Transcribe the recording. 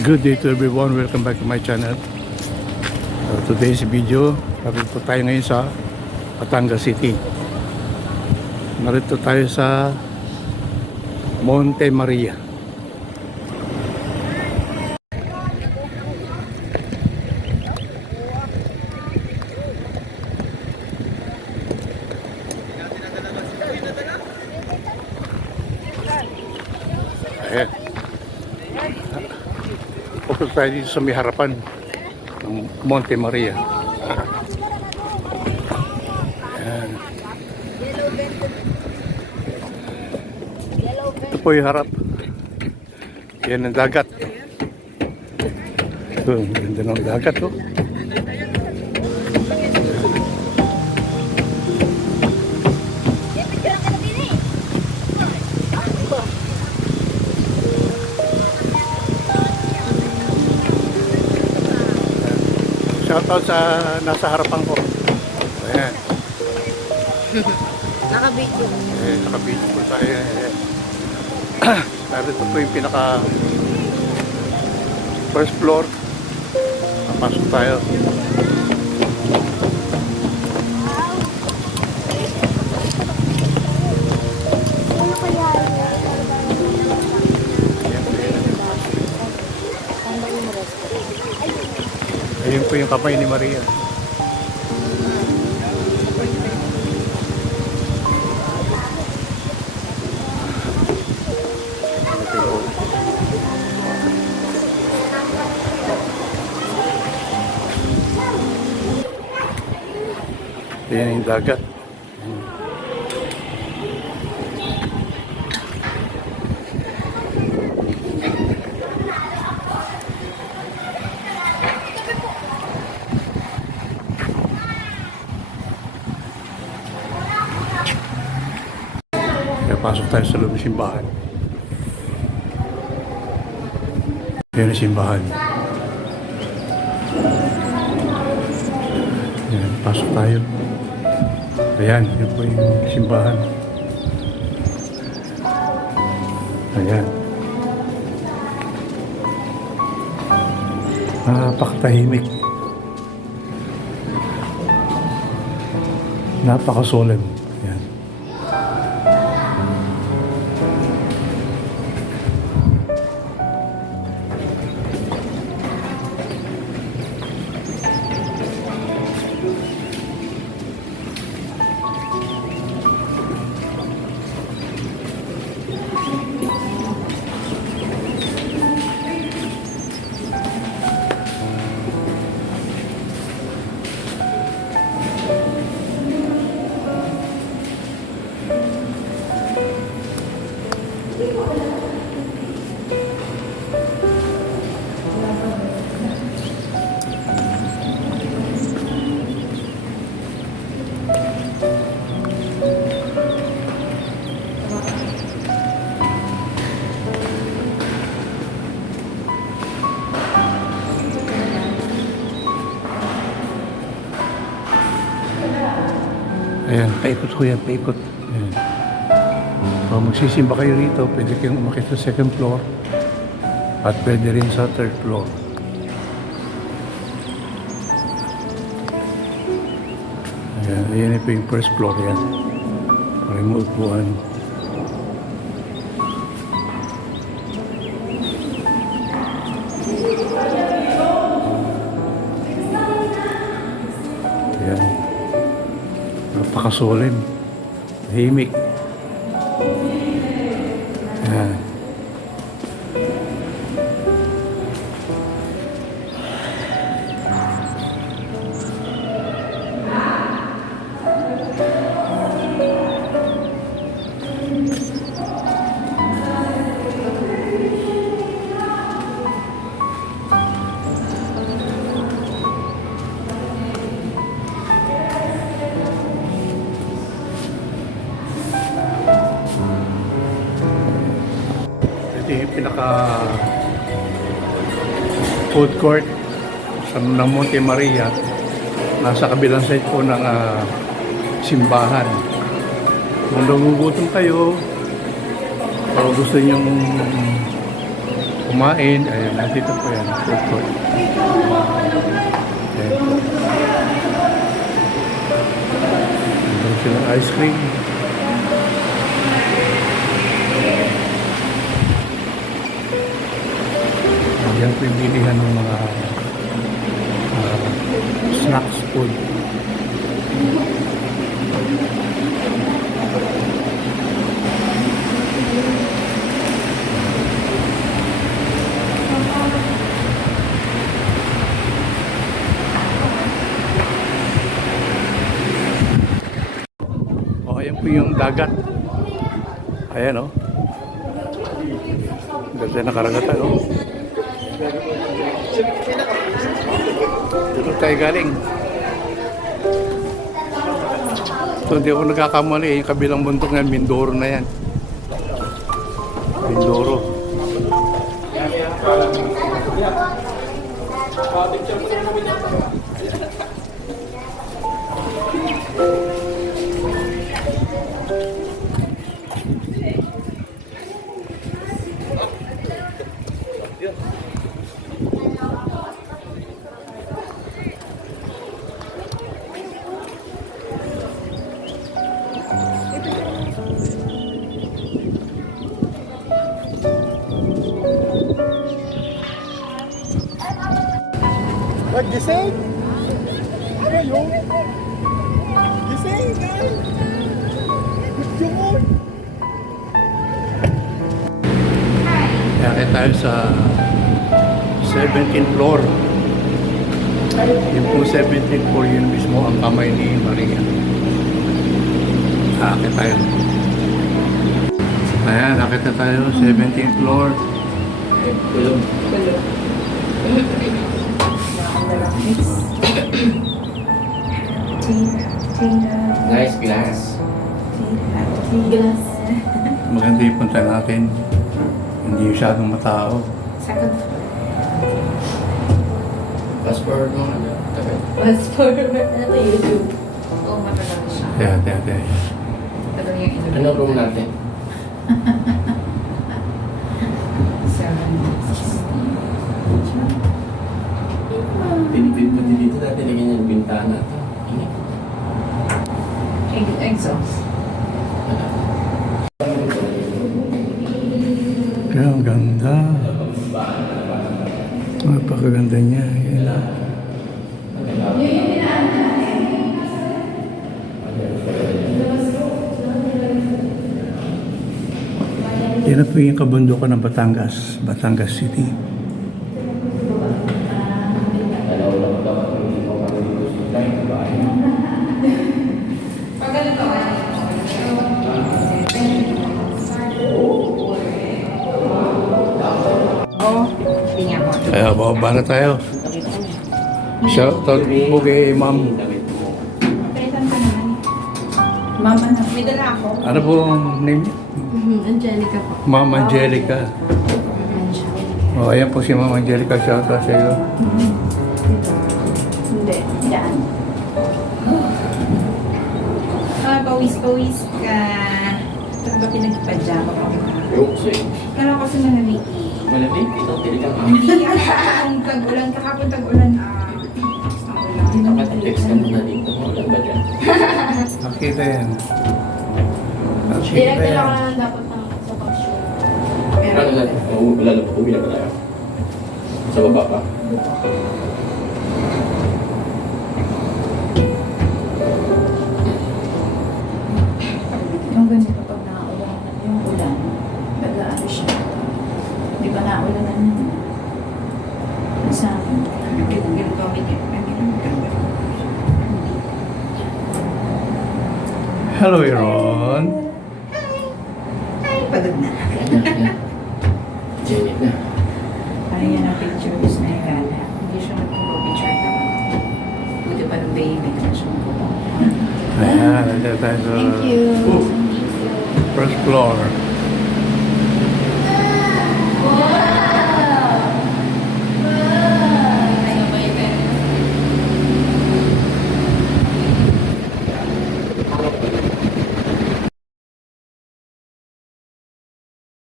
Good day to everyone. Welcome back to my channel. Today's video, kapit po tayo ngayon sa Batangas City. Narito tayo sa Monte Maria. Ayan. Pupunta tayo dito sa may harapan ng Monte Maria. Ayan. Ito po yung harap. Yan ang dagat. Ito, ang ganda ng dagat, oh. Shoutout sa nasa harapan ko. Ayan. Naka-video. Naka-video po tayo. Pero ito po yung pinaka first floor. Papasok tayo. Ayun po yung kamay ni Maria. Ayan yung dagat. Kaya pasok tayo sa loob ng simbahan. Ayan ang simbahan. Ayan, pasok tayo. Ayan, yun po yung simbahan. Ayan. Napakatahimik. Napakasolemn. Ayan. Ayan, paikot ko yan, paikot. Ayan. Kung magsisimba kayo rito, pwede kayong umakit sa second floor at pwede rin sa third floor. Ayan, ayan po yung first floor yan. Para yung upuan. Ayan. Napakasolemn. Tahimik. Ayan. Ito yung pinaka food court sa ng Monte Maria. Nasa kabilang side po ng simbahan. Kung nagugutom kayo o gusto nyong kumain. Ayan, nandito po yan. Food court. Ayan po. Meron silang ice cream. Diyan po yung bilihan ng mga snacks food. O, ayan po yung dagat. Ayan o. Ganda na karagatan o. Dito tayo galing. So, hindi ako nagkakamali. Yung kabilang bundok na Mindoro na yan. Mindoro. What you say? I don't know. You say, man? Gusto mo? Kaya tayo sa 17th floor. Yung po 17th floor, yun mismo ang kamay ni Maria. Akit tayo. Ayan, akit na tayo. 17th floor. Nice glass. Glass. Maganda yung punta natin. Hindi masyadong matao. Second floor. Fast forward mo nga. Tabi. Fast forward. Ano to YouTube? Oo, matagal siya. Kaya. Tagal yung intro. Anong room natin? 7. Pinipin pati dito natin lagyan yung bintana. Ingat. Exhaust. Kaya ang ganda. Napakaganda niya. Yan na. Yan na po yung kabundukan ng Batangas. Batangas City. Oo. Hindi niya ako. Kaya bababa na tayo. Shoutout po kay Ma'am. Palitan ka naman. Mama na. May dala ako. Ano po ang name niya? Angelica po. Ma'am Angelica. Angelica. O, ayan po si Ma'am Angelica. Shoutout sa iyo. Hindi. Yan. Pawis-pawis ka. Ito ba pinagpadjama ko? Yung six. Kala ko kasi malamig. Malamig. Ito tiligang Hindi kahapon tag-ulan. Kahapon tag-ulan. Nakatext ka muna dito. Wala ba dyan? Nakita yan. Nakita Direct yan. lang na dapat na sa pag-shoot. Ano na? Lalo pa. Uwi na ba tayo? Sa baba pa? Yung ganito kapag naulan, yung ulan, nag-aano siya. Di ba naulan na nun? Sa akin. Ganito kami Hello, Aaron. Pagod na. Jenny na. Ano yan ang pictures na yung gana? Hindi siya nagpo-picture na. Buti pa ng baby na siya magpo. Ayan, nandito tayo sa Thank you. first floor.